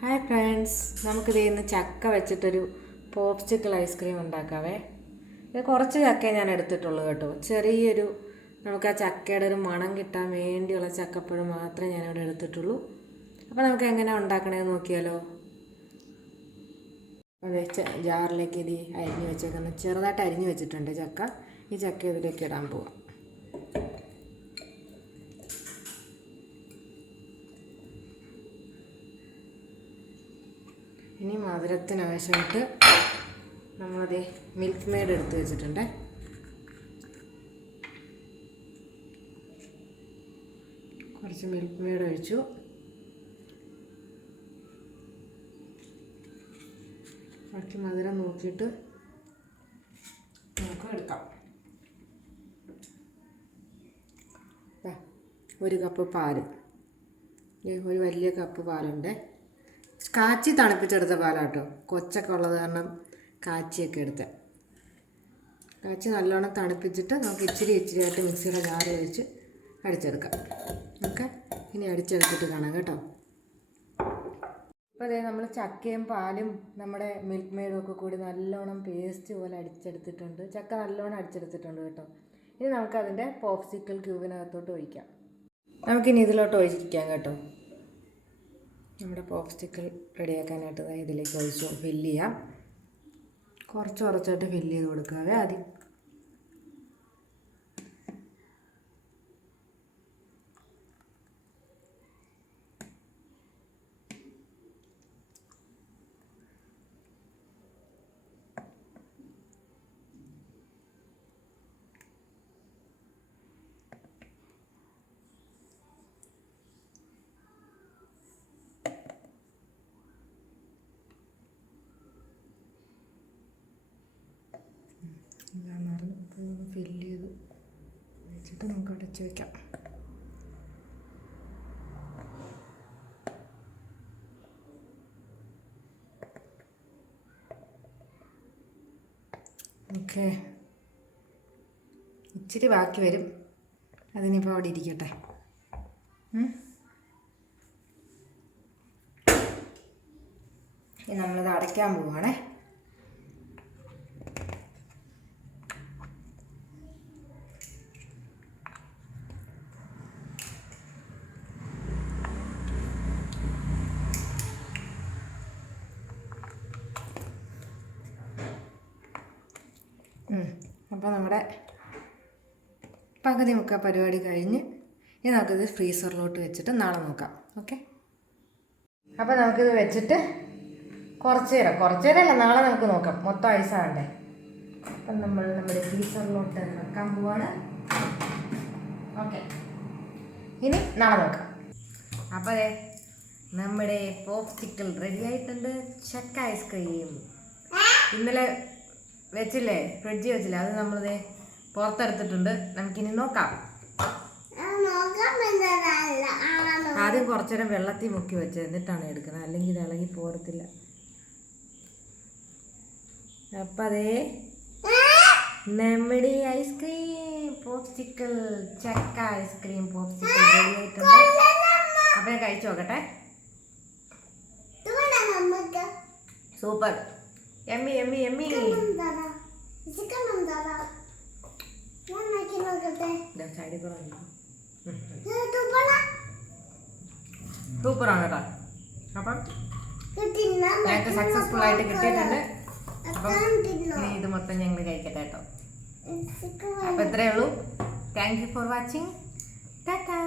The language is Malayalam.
ഹായ് ഫ്രണ്ട്സ്, നമുക്കിത് ഇന്ന് ചക്ക വെച്ചിട്ടൊരു പോപ്സിക്കിൾ ഐസ്ക്രീം ഉണ്ടാക്കാവേ. ഇത് കുറച്ച് ചക്കയെ ഞാൻ എടുത്തിട്ടുള്ളൂ കേട്ടോ. ചെറിയൊരു നമുക്ക് ആ ചക്കയുടെ ഒരു മണം കിട്ടാൻ വേണ്ടിയുള്ള ചക്കപ്പഴം മാത്രമേ ഞാനിവിടെ എടുത്തിട്ടുള്ളൂ. അപ്പോൾ നമുക്ക് എങ്ങനെ ഉണ്ടാക്കണമെന്ന് നോക്കിയാലോ. അതെ, ജാറിലേക്ക് ഇത് അരിഞ്ഞ് വെച്ചേക്കുന്നത് ചെറുതായിട്ട് അരിഞ്ഞ് വെച്ചിട്ടുണ്ട് ചക്ക. ഈ ചക്ക ഇതിലേക്ക് ഇടാൻ പോവാം. ഇനി മധുരത്തിന് ആവശ്യമായിട്ട് നമ്മളത് മിൽക്ക് മെയ്ഡ് എടുത്ത് വെച്ചിട്ടുണ്ട്. കുറച്ച് മിൽക്ക് മെയ്ഡ് ഒഴിച്ചു. കുറച്ച് മധുരം നോക്കിയിട്ട് നമുക്ക് എടുക്കാം. 1 കപ്പ് പാല്, ഒരു വലിയ കപ്പ് പാലുണ്ട്. കാച്ചി തണുപ്പിച്ചെടുത്ത പാലാട്ടോ. കൊച്ചൊക്കെ ഉള്ളത് കാരണം കാച്ചിയൊക്കെ എടുത്ത് കാച്ചി നല്ലോണം തണുപ്പിച്ചിട്ട് നമുക്ക് ഇച്ചിരി ആയിട്ട് മിക്സിയുടെ ജാറ് ഒഴിച്ച് അടിച്ചെടുക്കാം. നമുക്ക് ഇനി അടിച്ചെടുത്തിട്ട് കാണാം കേട്ടോ. ഇപ്പോൾ അതേ നമ്മൾ ചക്കയും പാലും നമ്മുടെ മിൽക്ക് മെയ്ഡും ഒക്കെ കൂടി നല്ലോണം പേസ്റ്റ് പോലെ അടിച്ചെടുത്തിട്ടുണ്ട്. ചക്ക നല്ലോണം അടിച്ചെടുത്തിട്ടുണ്ട് കേട്ടോ. ഇനി നമുക്കതിൻ്റെ പോപ്സിക്കിൾ ക്യൂബിനകത്തോട്ട് ഒഴിക്കാം. നമുക്കിനി ഇതിലോട്ട് ഒഴിച്ചിരിക്കാം കേട്ടോ. നമ്മുടെ പോപ്സിക്കിൾ റെഡിയാക്കാനായിട്ട് ഇതിലേക്ക് ഒഴിച്ച് ഫില്ല് ചെയ്യാം. കുറച്ചായിട്ട് ഫില്ല് ചെയ്ത് കൊടുക്കാവേ ആദ്യം. ഫില്ല് ചെയ്ത് വെച്ചിട്ട് നമുക്ക് അടച്ച് വയ്ക്കാം. ഓക്കെ, ഇച്ചിരി ബാക്കി വരും. അതിനിപ്പോൾ അവിടെ ഇരിക്കട്ടെ. ഇനി നമ്മളിത് അടയ്ക്കാൻ പോവുകയാണേ. അപ്പോൾ നമ്മുടെ പകുതി മുക്കാൽ പരിപാടി കഴിഞ്ഞ് ഇനി നമുക്കിത് ഫ്രീസറിലോട്ട് വെച്ചിട്ട് നാളെ നോക്കാം. ഓക്കെ, അപ്പോൾ നമുക്കിത് വെച്ചിട്ട് കുറച്ച് നേരമല്ല, നാളെ നമുക്ക് നോക്കാം. മൊത്തം ഐസാകണ്ടേ. അപ്പം നമ്മുടെ ഫ്രീസറിലോട്ട് വെക്കാൻ പോവാണ്. ഓക്കെ, ഇനി നാളെ നോക്കാം. അപ്പോൾ നമ്മുടെ പോപ്സിക്കിൾ റെഡി ആയിട്ടുണ്ട്. ചക്ക ഐസ്ക്രീം ഇന്നലെ വെച്ചില്ലേ, ഫ്രിഡ്ജിൽ വെച്ചില്ലേ, അത് നമ്മളിത് പുറത്തെടുത്തിട്ടുണ്ട്. നമുക്കിനി നോക്കാം. ആദ്യം കുറച്ചു നേരം വെള്ളത്തിൽ മുക്കി വെച്ചത്, എന്നിട്ടാണ് എടുക്കുന്നത്, അല്ലെങ്കിൽ ഇത് ഇളകി പോരത്തില്ല. അപ്പം അതേ നമ്മുടെ ഐസ്ക്രീം പോപ്സിക്കിൾ, ചക്ക ഐസ്ക്രീം പോപ്സിക്കിൾ റെഡി ആയിട്ടുണ്ട്. അപ്പം ഞാൻ കഴിച്ചു നോക്കട്ടെ. Super, yummy yummy yummy. സൂപ്പറാണ് കേട്ടോ. അപ്പം ഞങ്ങൾക്ക് സക്സസ്ഫുൾ ആയിട്ട് കിട്ടിയിട്ടുണ്ട്. അപ്പം ഇനി ഇത് മൊത്തം ഞങ്ങൾ കഴിക്കട്ടെ കേട്ടോ. അപ്പം ഇത്രയേ ഉള്ളൂ. Thank you for watching. Tata.